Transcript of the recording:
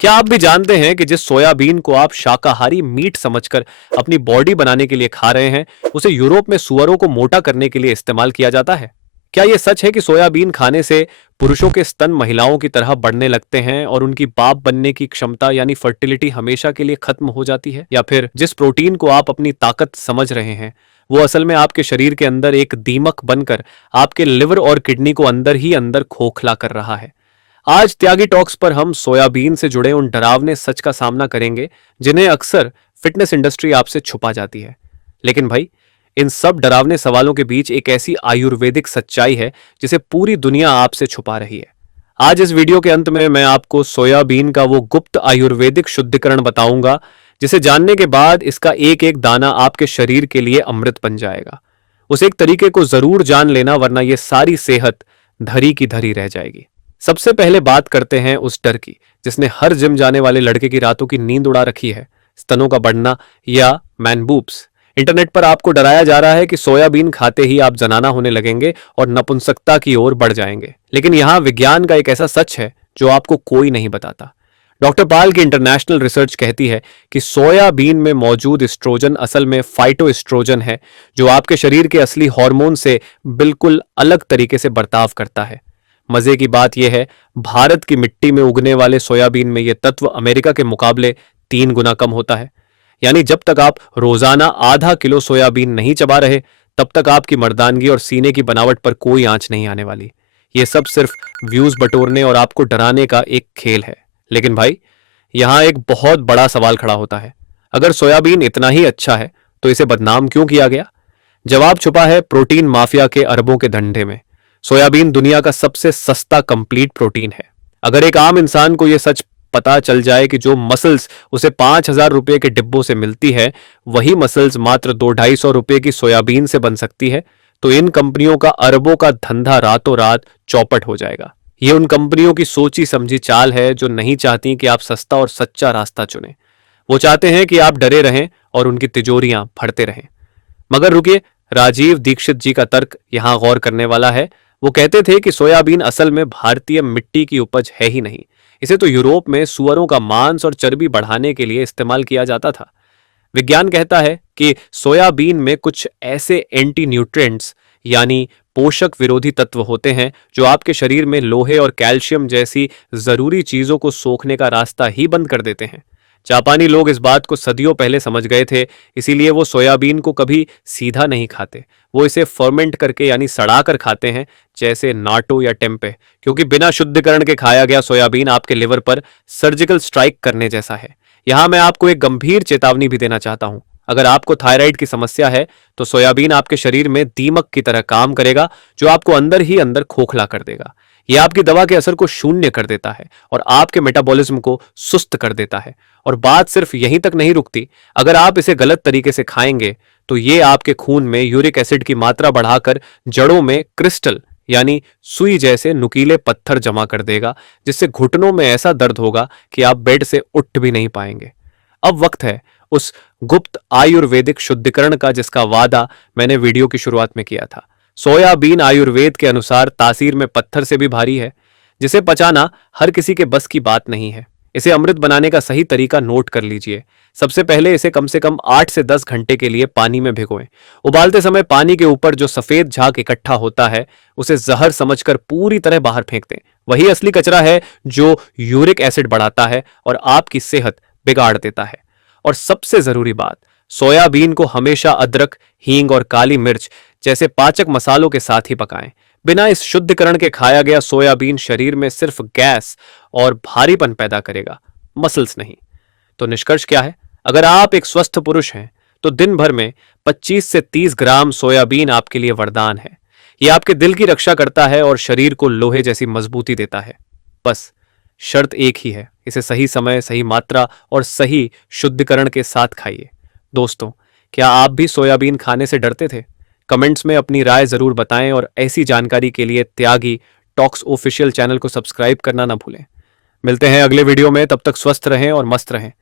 क्या आप भी जानते हैं कि जिस सोयाबीन को आप शाकाहारी मीट समझकर अपनी बॉडी बनाने के लिए खा रहे हैं, उसे यूरोप में सुअरों को मोटा करने के लिए इस्तेमाल किया जाता है? क्या यह सच है कि सोयाबीन खाने से पुरुषों के स्तन महिलाओं की तरह बढ़ने लगते हैं और उनकी बाप बनने की क्षमता यानी फर्टिलिटी हमेशा के लिए खत्म हो जाती है? या फिर जिस प्रोटीन को आप अपनी ताकत समझ रहे हैं, वो असल में आपके शरीर के अंदर एक दीमक बनकर आपके लिवर और किडनी को अंदर ही अंदर खोखला कर रहा है? आज त्यागी टॉक्स पर हम सोयाबीन से जुड़े उन डरावने सच का सामना करेंगे जिन्हें अक्सर फिटनेस इंडस्ट्री आपसे छुपा जाती है। लेकिन भाई, इन सब डरावने सवालों के बीच एक ऐसी आयुर्वेदिक सच्चाई है जिसे पूरी दुनिया आपसे छुपा रही है। आज इस वीडियो के अंत में मैं आपको सोयाबीन का वो गुप्त आयुर्वेदिक शुद्धिकरण बताऊंगा जिसे जानने के बाद इसका एक एक दाना आपके शरीर के लिए अमृत बन जाएगा। उस एक तरीके को जरूर जान लेना, वरना यह सारी सेहत धरी की धरी रह जाएगी। सबसे पहले बात करते हैं उस डर की जिसने हर जिम जाने वाले लड़के की रातों की नींद उड़ा रखी है, स्तनों का बढ़ना या मैन बूब्स। इंटरनेट पर आपको डराया जा रहा है कि सोयाबीन खाते ही आप जनाना होने लगेंगे और नपुंसकता की ओर बढ़ जाएंगे। लेकिन यहां विज्ञान का एक ऐसा सच है जो आपको कोई नहीं बताता। डॉक्टर पाल की इंटरनेशनल रिसर्च कहती है कि सोयाबीन में मौजूद एस्ट्रोजन असल में फाइटोएस्ट्रोजन है, जो आपके शरीर के असली हार्मोन से बिल्कुल अलग तरीके से बर्ताव करता है। मजे की बात यह है, भारत की मिट्टी में उगने वाले सोयाबीन में यह तत्व अमेरिका के मुकाबले 3 गुना कम होता है। यानी जब तक आप रोजाना आधा किलो सोयाबीन नहीं चबा रहे, तब तक आपकी मर्दानगी और सीने की बनावट पर कोई आंच नहीं आने वाली। यह सब सिर्फ व्यूज बटोरने और आपको डराने का एक खेल है। लेकिन भाई, यहां एक बहुत बड़ा सवाल खड़ा होता है। अगर सोयाबीन इतना ही अच्छा है तो इसे बदनाम क्यों किया गया? जवाब छुपा है प्रोटीन माफिया के अरबों के धंधे में। सोयाबीन दुनिया का सबसे सस्ता कंप्लीट प्रोटीन है। अगर एक आम इंसान को यह सच पता चल जाए कि जो मसल्स उसे 5,000 रुपए के डिब्बों से मिलती है, वही मसल्स मात्र 200-250 रुपए की सोयाबीन से बन सकती है, तो इन कंपनियों का अरबों का धंधा रातों रात चौपट हो जाएगा। ये उन कंपनियों की सोची समझी चाल है जो नहीं चाहती कि आप सस्ता और सच्चा रास्ता चुनें। वो चाहते हैं कि आप डरे रहें और उनकी तिजोरियां भरते रहें। मगर रुकिए, राजीव दीक्षित जी का तर्क यहां गौर करने वाला है। वो कहते थे कि सोयाबीन असल में भारतीय मिट्टी की उपज है ही नहीं। इसे तो यूरोप में सुअरों का मांस और चर्बी बढ़ाने के लिए इस्तेमाल किया जाता था। विज्ञान कहता है कि सोयाबीन में कुछ ऐसे एंटी न्यूट्रिएंट्स यानी पोषक विरोधी तत्व होते हैं जो आपके शरीर में लोहे और कैल्शियम जैसी जरूरी चीजों को सोखने का रास्ता ही बंद कर देते हैं। जापानी लोग इस बात को सदियों पहले समझ गए थे, इसीलिए वो सोयाबीन को कभी सीधा नहीं खाते। वो इसे फर्मेंट करके यानी सड़ा कर खाते हैं, जैसे नाटो या टेम्पे। क्योंकि बिना शुद्धिकरण के खाया गया सोयाबीन आपके लिवर पर सर्जिकल स्ट्राइक करने जैसा है। यहां मैं आपको एक गंभीर चेतावनी भी देना चाहता हूं। अगर आपको थायराइड की समस्या है तो सोयाबीन आपके शरीर में दीमक की तरह काम करेगा, जो आपको अंदर ही अंदर खोखला कर देगा। यह आपकी दवा के असर को शून्य कर देता है और आपके मेटाबॉलिज्म को सुस्त कर देता है। और बात सिर्फ यहीं तक नहीं रुकती। अगर आप इसे गलत तरीके से खाएंगे तो ये आपके खून में यूरिक एसिड की मात्रा बढ़ाकर जड़ों में क्रिस्टल यानी सुई जैसे नुकीले पत्थर जमा कर देगा, जिससे घुटनों में ऐसा दर्द होगा कि आप बेड से उठ भी नहीं पाएंगे। अब वक्त है उस गुप्त आयुर्वेदिक शुद्धिकरण का जिसका वादा मैंने वीडियो की शुरुआत में किया था। सोयाबीन आयुर्वेद के अनुसार तासीर में पत्थर से भी भारी है, जिसे पचाना हर किसी के बस की बात नहीं है। इसे अमृत बनाने का सही तरीका नोट कर लीजिए। सबसे पहले इसे कम से कम 8 से 10 घंटे के लिए पानी में भिगोएं। उबालते समय पानी के ऊपर जो सफेद झाग इकट्ठा होता है, उसे जहर समझकर पूरी तरह बाहर फेंक दें। वही असली कचरा है जो यूरिक एसिड बढ़ाता है और आपकी सेहत बिगाड़ देता है। और सबसे जरूरी बात, सोयाबीन को हमेशा अदरक, हींग और काली मिर्च जैसे पाचक मसालों के साथ ही पकाएं। बिना इस शुद्धिकरण के खाया गया सोयाबीन शरीर में सिर्फ गैस और भारीपन पैदा करेगा, मसल्स नहीं। तो निष्कर्ष क्या है? अगर आप एक स्वस्थ पुरुष हैं तो दिन भर में 25 से 30 ग्राम सोयाबीन आपके लिए वरदान है। यह आपके दिल की रक्षा करता है और शरीर को लोहे जैसी मजबूती देता है। बस शर्त एक ही है, इसे सही समय, सही मात्रा और सही शुद्धिकरण के साथ खाइए। दोस्तों, क्या आप भी सोयाबीन खाने से डरते थे? कमेंट्स में अपनी राय जरूर बताएं और ऐसी जानकारी के लिए त्यागी टॉक्स ऑफिशियल चैनल को सब्सक्राइब करना ना भूलें। मिलते हैं अगले वीडियो में, तब तक स्वस्थ रहें और मस्त रहें।